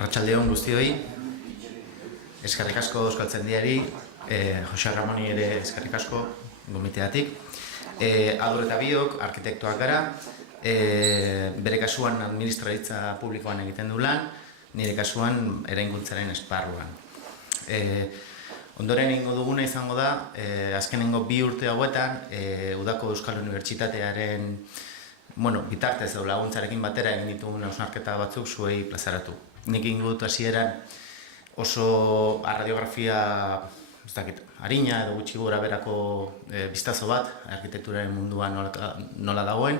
Arratsaldeon guztioi, eskerrik asko Euskaltzaindiari, Jose Ramoni ere eskerrik asko gomiteatik. Adur eta biok, arkitektoak gara, bere kasuan administraritza publikoan egiten du lan, nire kasuan eraikuntzaren esparruan. Ondoren egingo duguna izango da, azkenengo 2 urte hauetan, Udako Euskal Unibertsitatearen bitartez edo laguntzarekin batera egin ditugun hausnarketa batzuk zuei plazaratu. Nik egingo dut hasieran oso radiografia arina edo gutxi gora berako biztazo bat, arkitekturaren munduan nola dagoen,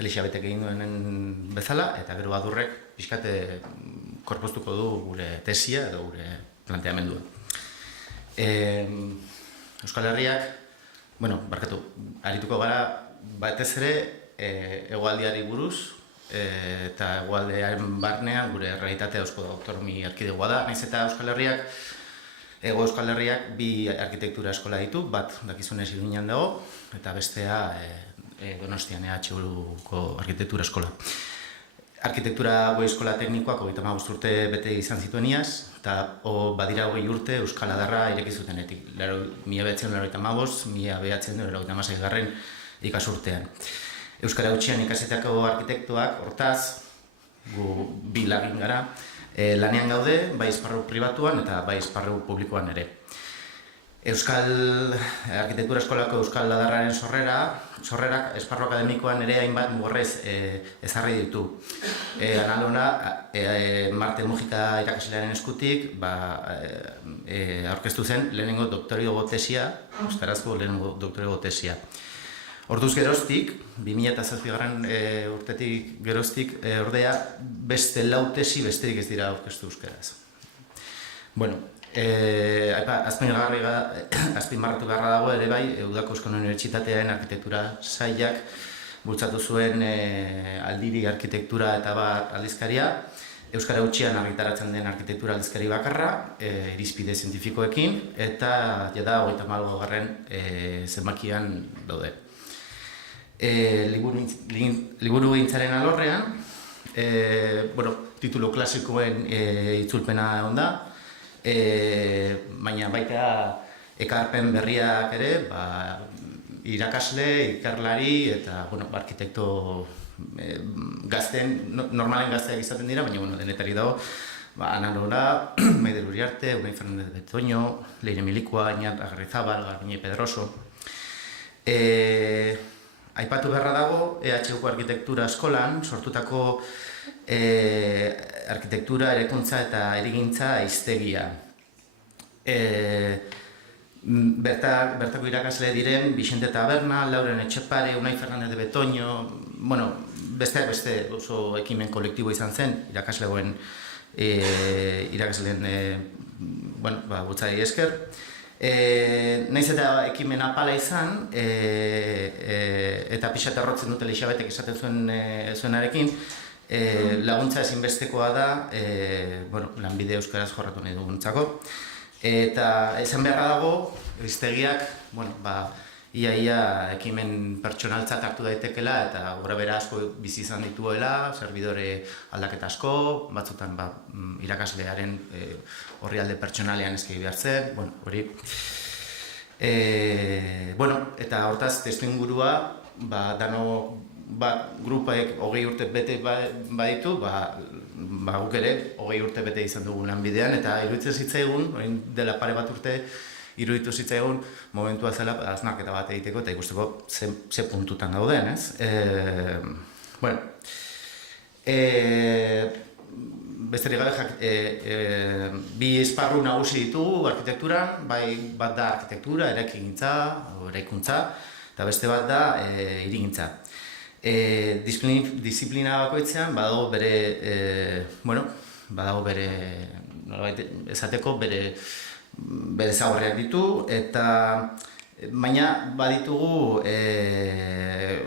Elisabetek egin duenen bezala, eta gero Adurrek pixkate korpostuko du gure tesia edo gure planteamendua. Euskal Herriak, arituko gara batez ere hegoaldiari buruz, eta hegoaldearen barnean gure errealitatea Eusko Autonomi Erkidegoa da. Nahiz eta Hego Euskal Herriak 2 arkitektura eskola ditu, bat dakizunez Iruñan dago, eta bestea Donostian EHUko arkitektura eskola. Arkitektura goi eskola teknikoak 35 urte bete izan zituen iaz, eta badira 20 urte Euskal Adarra ireki zutenetik. 1995, 1996 ikasurtean. Euskara Hutsean ikasetako arkitektoak, hortaz, gu 2 lagin gara, lanean gaude, bai esparru pribatuan eta bai esparru publikoan ere. Euskal Arkitektura Eskolako Euskal Adarraren sorrerak esparru akademikoan ere hainbat mugorrez ezarri ditu. Analona, Marte Mujika irakaslearen eskutik aurkeztu zen lehenengo doktorego tesia, euskarazko lehenengo doktorego tesia. Orduz geroztik, 2007 urtetik geroztik, ordea beste 4 tesi besterik ez dira aurkeztu euskaraz. Azpimarratu beharra dago ere bai, Udako Euskal Unibertsitatearen arkitektura sailak bultzatu zuen aldiri arkitektura eta aldizkaria, Euskara Hutsean argitaratzen den arkitektura aldizkari bakarra, irizpide zientifikoekin, eta jada 34. Zenbakian daude. Liburugintzaren alorrean, titulu klasikoen itzulpena egon da, baina baita ekarpen berriak ere, irakasle, ikerlari eta arkitekto gazten, normalen gazteak izaten dira, baina denetari dago, Analona, Maider Uriarte, Unai Fernandez de Betoño, Leire Milikua, Iñat Agarrizabal, Garbiñe Pedroso. Aipatu beharra dago, EHUko arkitektura eskolan sortutako arkitektura, erekuntza eta erigintza hiztegia. Bertako irakasle diren Vicente Taberna, Lauren Etxepare, Unai Fernandez de Betoño, beste oso ekimen kolektibo izan zen, irakasleen bultzari esker. Naiz eta ekimen apala izan, eta pixat errotzen dute Elisabetek esaten zuenarekin, laguntza ezinbestekoa da, lanbide euskaraz jorratu nahi duguntzako. Eta esan beharra dago, hiztegiak, ia ekimen pertsonaltzat hartu daitekela, eta gora bera asko bizi izan dituela, servidore aldaketa asko, batzutan irakaslearen orrialde pertsonalean eskegi behar zen, hori. Eta hortaz, testu ingurua, grupaek 20 urte bete baditu, guk ere 20 urte bete izan dugu lanbidean, eta iruditzen zitzaigun, dela pare bat urte, iruditu zitzaigun momentua zela hausnarketa bat egiteko eta ikusteko ze puntutan gauden, ez? Besterik gabe, 2 esparru nagusi ditugu arkitekturan, bat da arkitektura, eraikuntza, eta beste bat da hirigintza. Disiplina bakoitzean badago bere, nolabait esateko, bere ezaugarriak ditu, baina baditugu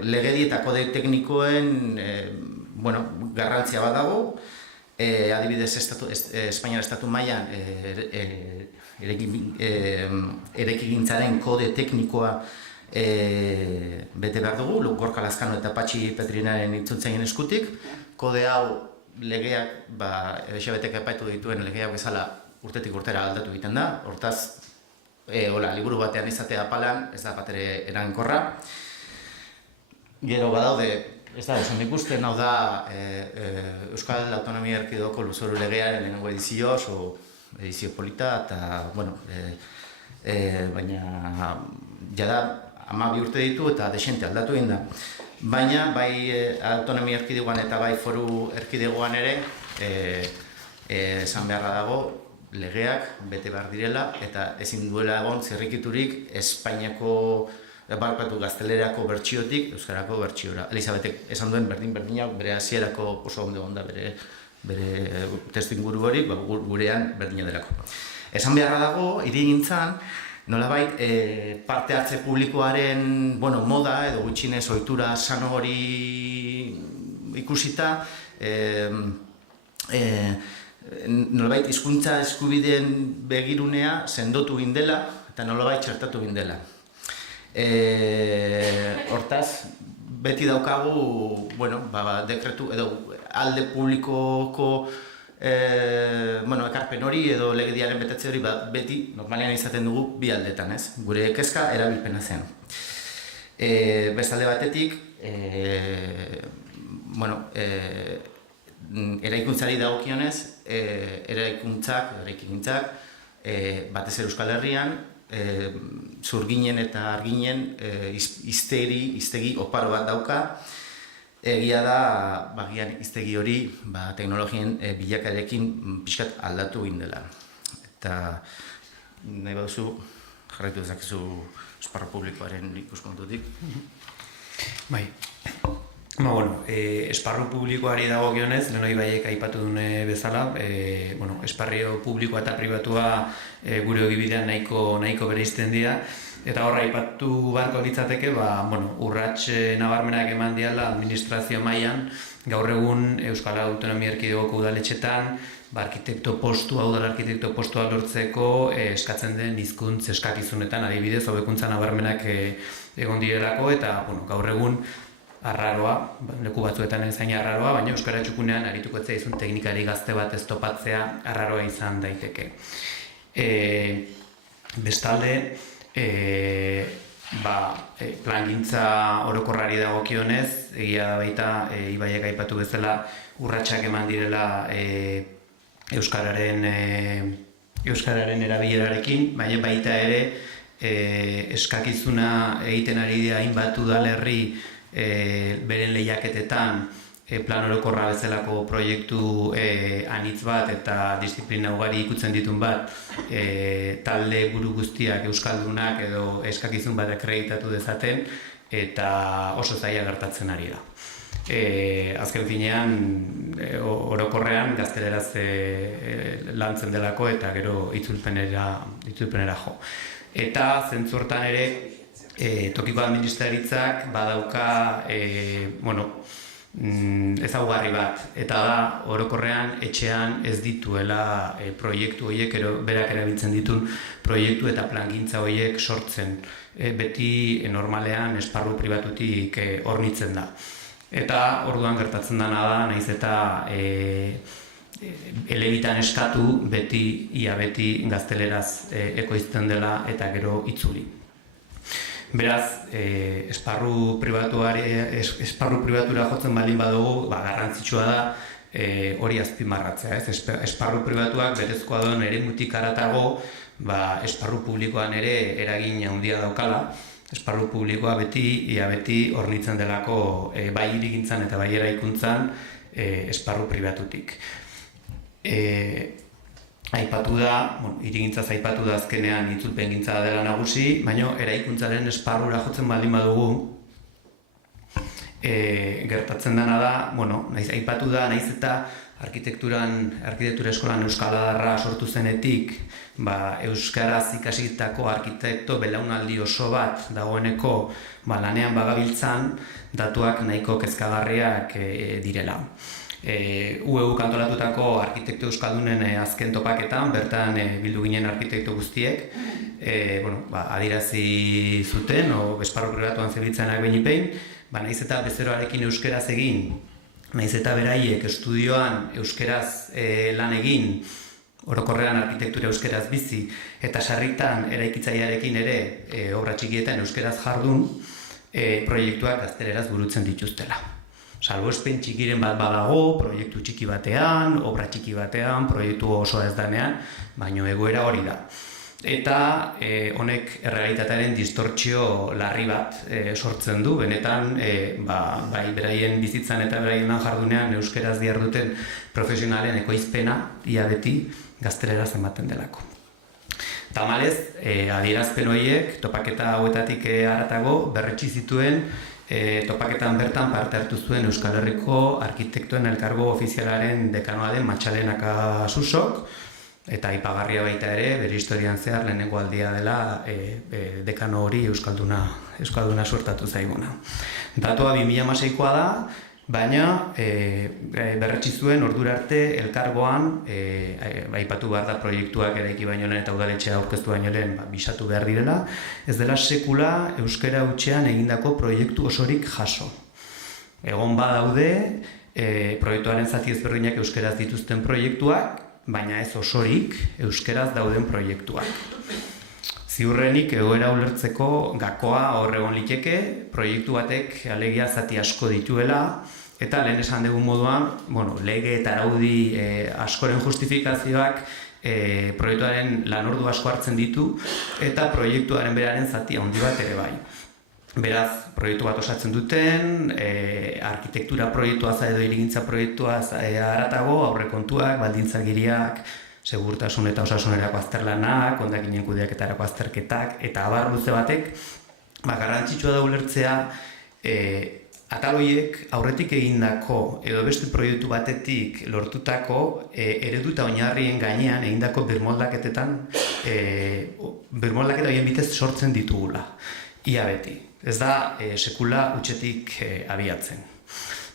legedi eta kode teknikoen garrantzia bat dago, adibidez Espainiar Estatu mailan eraikigintzaren kode teknikoa bete behar dugu, Gorka Lazkano eta Patxi Petrinaren itzultzaien eskutik. Kode hau legeak, Elixabetek epaitu dituen legeak bezala urtetik urtera aldatu egiten da, hortaz, liburu batean izatea apalan, ez da bat ere eraginkorra. Gero badaude, ez da, esan ikusten, hau da Euskal Autonomia Erkidegoko lurzoru legearen lehenengo edizio, oso edizio polita, eta, bueno, baina jada 12 urte ditu eta desente aldatu egin da. Baina, bai autonomia erkidegoan eta bai foru erkidegoan ere, esan beharra dago, legeak bete behar direla eta ezin duela egon zirrikiturik Espainiako gaztelerako bertsiotik euskarako bertsiora. Elisabetek esan duen berdin-berdinak bere hasierako oso ondo onda bere testu inguru hori, gurean berdina delako. Esan beharra dago, hirigintzan, nolabait parte hartze publikoaren moda edo gutxienez ohitura sano hori ikusita, nolabait hizkuntza eskubideen begirunea sendotu egin dela eta nolabait txertatu egin dela. Hortaz, beti daukagu, dekretu edo alde publikoko ekarpen hori edo legediaren betetze hori beti normalean izaten dugu bi aldetan, ez? Gure kezka erabilpena zen. Bestalde batetik, eraikuntzari dagokionez, eraikintzak batez ere Euskal Herrian, zurginen eta arginen hiztegi oparo bat dauka. Egia da, bagian hiztegi hori teknologien bilakarekin pixkat aldatu egin dela. Eta nahi baduzu jarraitu dezakezu esparru publikoaren ikuspuntutik. Bai. Esparru publikoari dagokionez, Lehenoi Baiek aipatu dune bezala, esparru publikoa eta pribatua gure ogibidean nahiko bereizten dira. Eta horra aipatu beharko litzateke, urrats nabarmenak eman diala administrazio mailan, gaur egun Euskal Autonomia Erkidegoko udaletxetan, arkitekto postua, udal arkitekto postua lortzeko eskatzen den hizkuntz eskakizunetan adibidez hobekuntza nabarmenak egon direlako eta gaur egun arraroa, leku batzuetan ezain arraroa, baina euskara txukunean arituko ez zaizun teknikari gazte bat ez topatzea arraroa izan daiteke. Bestalde, plangintza orokorrari dagokionez, egia da baita Ibaiek aipatu bezala urratsak eman direla euskararen erabilerarekin, baina baita ere eskakizuna egiten ari dira hainbat udalerri beren lehiaketetan plan orokorra bezalako proiektu anitz bat eta disiplina ugari ikutzen ditun bat talde buru guztiak euskaldunak edo eskakizun bat akreditatu dezaten eta oso zaila gertatzen ari da. Azken finean, orokorrean gazteleraz lantzen delako eta gero itzulpenera jo. Eta zentzu hortan ere, tokiko administraritzak badauka ezaugarri bat, eta da orokorrean etxean ez dituela proiektu horiek, berak erabiltzen ditun proiektu eta plangintza horiek sortzen. Beti normalean esparru pribatutik hornitzen da. Eta orduan gertatzen dena da, nahiz eta elebitan eskatu ia beti gazteleraz ekoizten dela eta gero itzuli. Beraz, esparru pribatura jotzen baldin badugu, garrantzitsua da hori azpimarratzea. Esparru pribatuak berezkoa duen eremutik haratago, esparru publikoan ere eragin handia daukala. Esparru publikoa ia beti hornitzen delako bai hirigintzan eta bai eraikuntzan esparru pribatutik. Aipatu da, hirigintzaz aipatu da azkenean itzulpengintza dela nagusi, baina eraikuntzaren esparrura jotzen baldin badugu, gertatzen dena da, aipatu da, nahiz eta arkitektura eskolan Euskal Adarra sortu zenetik, euskaraz ikasitako arkitekto belaunaldi oso bat dagoeneko lanean bagabiltzan, datuak nahiko kezkagarriak direla. UEU kantolatutako arkitekto euskaldunen azken topaketan, bertan bildu ginen arkitekto guztiek, adirazi zuten, esparru pribatuan zebiltzenak behin-behin, nahiz eta bezeroarekin euskeraz egin, naiz eta beraiek estudioan euskeraz lan egin, orokorrean arkitektura euskeraz bizi, eta sarritan eraikitzailearekin ere obra txikietan euskeraz jardun, proiektuak gazteleraz burutzen dituztela. Salbuespen txikiren bat badago, proiektu txiki batean, obra txiki batean, proiektu osoa ez danean, baino egoera hori da. Eta honek errealitatearen distortzio larri bat sortzen du, benetan bai beraien bizitzan eta beraien lan jardunean euskeraz diharduten profesionalen ekoizpena ia beti gazteleraz ematen delako. Tamalez, adierazpen horiek topaketa hauetatik haratago berretsi zituen topaketan bertan parte hartu zuen Euskal Herriko Arkitektuen Elkargo ofizialaren dekanoa den Matxalenaka Susok, eta aipagarria baita ere, bere historian zehar lehenengo aldia dela dekano hori euskalduna suertatu zaiguna. Datua 2016koa da, baina berretsi zuen ordura arte elkargoan aipatu behar da proiektuak eraiki baino lehen eta udaletxea aurkeztu baino lehen bisatu behar direla, ez dela sekula euskara hutsean egindako proiektu osorik jaso. Egon badaude proiektuaren zati ezberdinak euskaraz dituzten proiektuak, baina ez osorik euskeraz dauden proiektuak. Ziurrenik egoera ulertzeko gakoa hor egon liteke, proiektu batek alegia zati asko dituela, eta lehen esan dugun moduan, lege eta araudi askoren justifikazioak proiektuaren lanordu asko hartzen ditu, eta proiektuaren beraren zati handi bat ere bai. Beraz, proiektu bat osatzen duten, arkitektura proiektuaz edo hirigintza proiektuaz haratago, aurrekontuak, baldintzagiriak, segurtasun eta osasunerako azterlanak, hondakinen kudeaketarako azterketak, eta abar luze batek, garrantzitsua da ulertzea, atal horiek aurretik egindako edo beste proiektu batetik lortutako eredu eta oinarrien gainean egindako birmoldaketetan, birmoldaketa horien bitez sortzen ditugula, ia beti. Ez da sekula hutsetik abiatzen.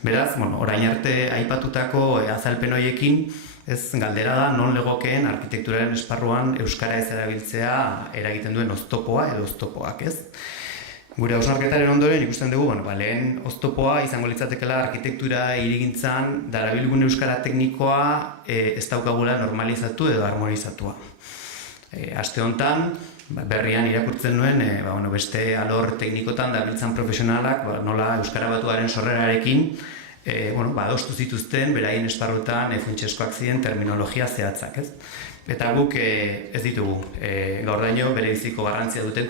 Beraz, orain arte aipatutako azalpen horiekin, ez galdera da non legokeen arkitekturaren esparruan euskara ez erabiltzea eragiten duen oztopoa edo oztopoak, ez? Gure hausnarketaren ondoren ikusten dugu, lehen oztopoa izango litzatekela arkitektura hirigintzan darabilgun euskara teknikoa ez daukagula normalizatu edo harmonizatua. Aste honetan, berrian irakurtzen nuen, beste alor teknikotan dabiltzan profesionalak nola euskara batuaren sorrerarekin adostu zituzten beraien esparrutan funtsezkoak ziren terminologia zehatzak, ez? Eta guk ez ditugu, gaurdaino berebiziko garrantzia duten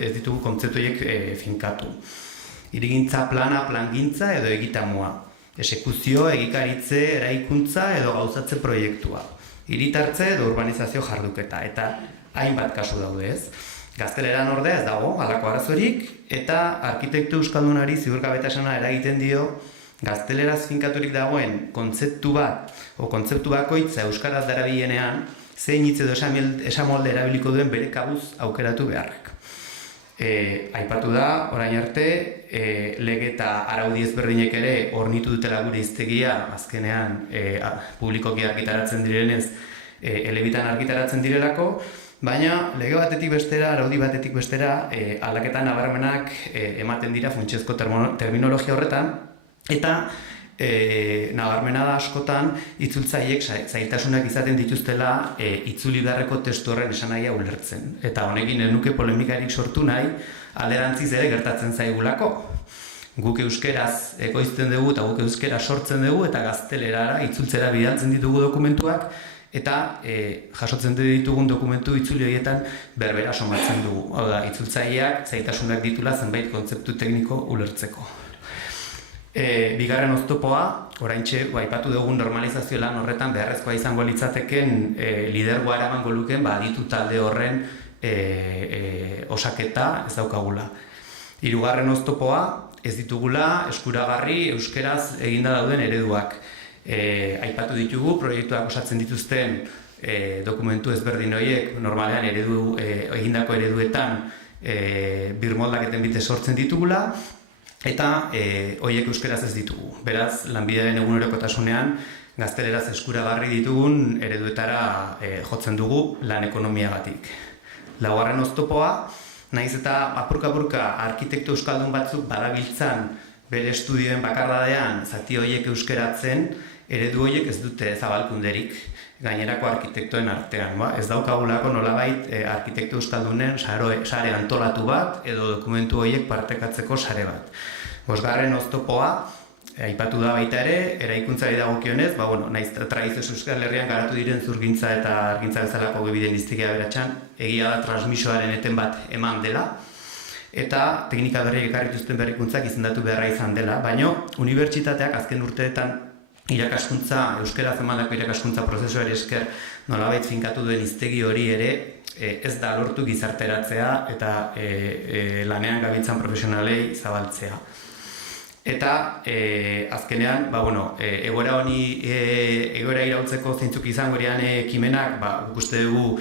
ez ditugu kontzeptu horiek finkatu. Hirigintza plana, plangintza edo egitamua. Esekuzio, egikaritze, eraikuntza edo gauzatze proiektua. Hiritartze edo urbanizazio jarduketa, eta hainbat kasu daude, ez? Gazteleran ordea ez dago, halako arazorik, eta arkitektu euskaldunari ziurgabetasuna eragiten dio gazteleraz finkaturik dagoen kontzeptu bat, o kontzeptu bakoitza euskaraz darabilenean, zein hitz edo esamolde erabiliko duen bere kabuz aukeratu beharrak. Aipatu da, orain arte, lege eta araudi ezberdinek ere hornitu dutela gure hiztegia, azkenean publikoki argitaratzen direnez, elebitan argitaratzen direlako, baina lege batetik bestera, araudi batetik bestera, aldaketa nabarmenak ematen dira funtsezko terminologia horretan, eta nabarmena da askotan itzultzaileek zailtasunak izaten dituztela itzuli beharreko testu horren esanahia ulertzen. Eta honekin ez nuke polemikarik sortu nahi, alderantziz ere gertatzen zaigulako. Guk euskeraz ekoizten dugu eta guk euskeraz sortzen dugu eta gaztelerara itzultzera bidaltzen ditugu dokumentuak, eta jasotzen ditugun dokumentu itzuli horietan berbera somatzen dugu. Hau da, itzultzaileak zailtasunak ditula zenbait kontzeptu tekniko ulertzeko. Bigarren oztopoa, oraintxe aipatu dugun normalizazio lan horretan beharrezkoa izango litzateken lidergoa eramango lukeen aditu talde horren osaketa ez daukagula. Hirugarren oztopoa, ez ditugula eskuragarri euskeraz eginda dauden ereduak. Aipatu ditugu, proiektuak osatzen dituzten dokumentu ezberdin horiek normalean egindako ereduetan birmoldaketen bitez sortzen ditugula, eta horiek euskeraz ez ditugu. Beraz, lanbidearen egunerokotasunean gazteleraz eskuragarri ditugun ereduetara jotzen dugu lan ekonomiagatik. Laugarren oztopoa, nahiz eta apurka-apurka arkitektu euskaldun batzuk badabiltzan bere estudioen bakardadean zati horiek euskeratzen, eredu horiek ez dute zabalkunderik gainerako arkitektoen artean. Ez daukagulako nolabait arkitekto euskaldunen sare antolatu bat edo dokumentu horiek partekatzeko sare bat. Bosgarren oztopoa, aipatu da baita ere, eraikuntzari dagokionez, naiz tradizioz Euskal Herrian garatu diren zurgintza eta argintza bezalako gebideen listegia beratxan, egia da transmisoaren eten bat eman dela, eta teknika berriak ekarri dituzten berrikuntzak izendatu beharra izan dela, baina unibertsitateak azken urteetan irakaskuntza, euskaraz emandako irakaskuntza prozesuari esker nolabait finkatu duen hiztegi hori ere ez da lortu gizarteratzea eta lanean gabiltzan profesionalei zabaltzea. Eta azkenean, egoera honi egoera iraultzeko zeintzuk izango diren ekimenak, uste dugu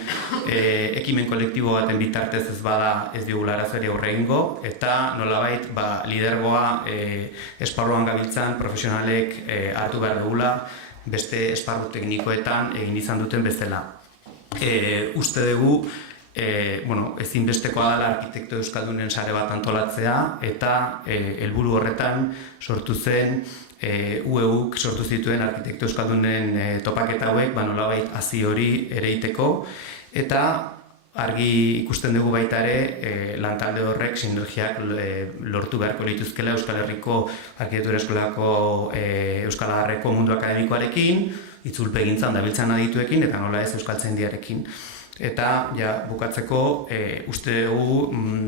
ekimen kolektibo baten bitartez ez bada ez digula arazoari aurre egingo, eta nolabait lidergoa esparruan gabiltzan profesionalek hartu behar dugula beste esparru teknikoetan egin izan duten bezala. Uste dugu ezinbestekoa dela arkitekto euskaldunen sare bat antolatzea eta helburu horretan sortu zen UEUk sortu zituen arkitekto euskaldunen topaketa hauek nolabait hazi hori ereiteko eta argi ikusten dugu baita ere lantalde horrek sinergiak lortu beharko lituzkela Euskal Herriko Arkitektura Eskolako Euskal Adarreko mundu akademikoarekin, itzulpegintzan dabiltzan adituekin eta nola ez euskaltzaindiarekin. Eta bukatzeko uste dugu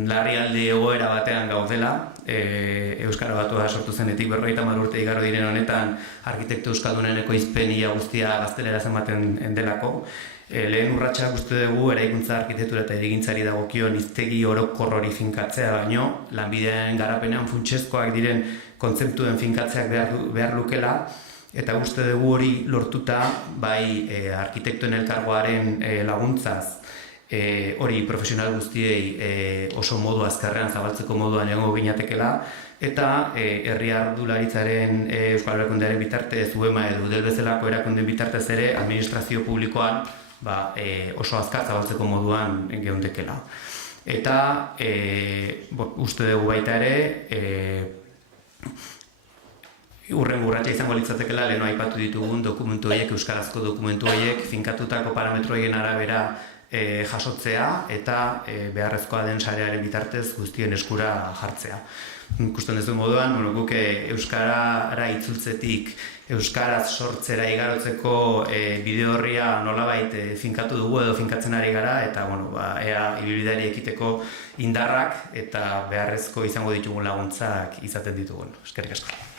larrialdi egoera batean gaudela, Euskara Batua sortu zenetik 50 urte igaro diren honetan arkitekto euskaldunen ekoizpen ia guztia gazteleraz ematen delako. Lehen urratsak uste dugu eraikuntza arkitektura eta hirigintzari dagokion hiztegi orokor hori finkatzea baino, lanbidearen garapenean funtsezkoak diren kontzeptuen finkatzeak behar lukela, eta uste dugu hori lortuta bai arkitektoen elkargoaren laguntzaz hori profesional guztiei oso modu azkarrean zabaltzeko moduan egongo ginatekela eta herri arduralaritzaren Euskal Erakundearen bitartez UEMA edo Udel bezalako erakundeen bitartez ere administrazio publikoan oso azkar zabaltzeko moduan geundekela. Eta uste dugu baita ere urrengo urratsa izango litzatekeela leheno aipatu ditugun dokumentu horiek, euskarazko dokumentu horiek finkatutako parametroien arabera jasotzea eta beharrezkoa den sarearen bitartez guztien eskura jartzea. Ikusten duzu moduan, guk euskarara itzultzetik euskaraz sortzera igarotzeko bide horria nolabait finkatu dugu edo finkatzen ari gara eta ea ibilbideari ekiteko indarrak eta beharrezko izango ditugun laguntzak izaten ditugun. Eskerrik asko.